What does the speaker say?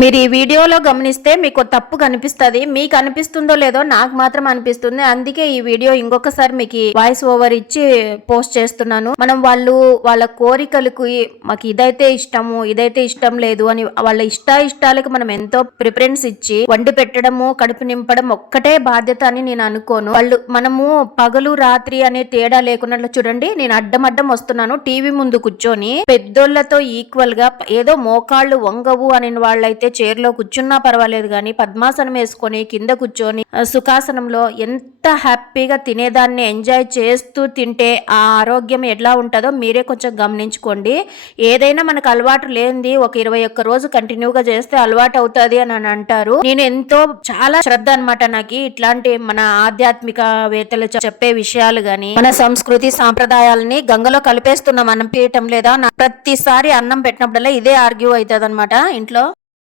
మీరు ఈ వీడియోలో గమనిస్తే మీకు తప్పు కనిపిస్తుంది. మీకు అనిపిస్తుందో లేదో నాకు మాత్రం అనిపిస్తుంది. అందుకే ఈ వీడియో ఇంకొకసారి మీకు వాయిస్ ఓవర్ ఇచ్చి పోస్ట్ చేస్తున్నాను. మనం వాళ్ళ కోరికలకు మాకు ఇదైతే ఇష్టము, ఇదైతే ఇష్టం లేదు అని వాళ్ళ ఇష్టాలకు మనం ఎంతో ప్రిఫరెన్స్ ఇచ్చి వండి పెట్టడము, కడుపు నింపడం ఒక్కటే బాధ్యత అని నేను అనుకోను. మనము పగలు రాత్రి అనే తేడా లేకున్నట్లు చూడండి. నేను అడ్డం వస్తున్నాను టీవీ ముందు కూర్చొని పెద్దోళ్లతో ఈక్వల్ గా ఏదో మోకాళ్ళు వంగవు అని వాళ్ళైతే చైర్ లో కూర్చున్నా పర్వాలేదు కానీ పద్మాసనం వేసుకొని కింద కూర్చొని సుఖాసనంలో ఎంత హ్యాపీగా తినేదాన్ని ఎంజాయ్ చేస్తూ తింటే ఆ ఆరోగ్యం ఎట్లా ఉంటుందో మీరే కొంచెం గమనించుకోండి. ఏదైనా మనకు అలవాటు లేనిది ఒక 21 రోజు కంటిన్యూగా చేస్తే అలవాటు అవుతుంది అని అంటారు. నేను ఎంతో చాలా శ్రద్ధ అనమాట నాకు ఇట్లాంటి మన ఆధ్యాత్మిక వేత్తలు చెప్పే విషయాలు గాని మన సంస్కృతి సాంప్రదాయాలని గంగలో కలిపేస్తున్నాం అన్నం పీయటం లేదా ప్రతిసారి అన్నం పెట్టినప్పుడల్లా ఇదే ఆర్గ్యూ అవుతుంది అనమాట ఇంట్లో.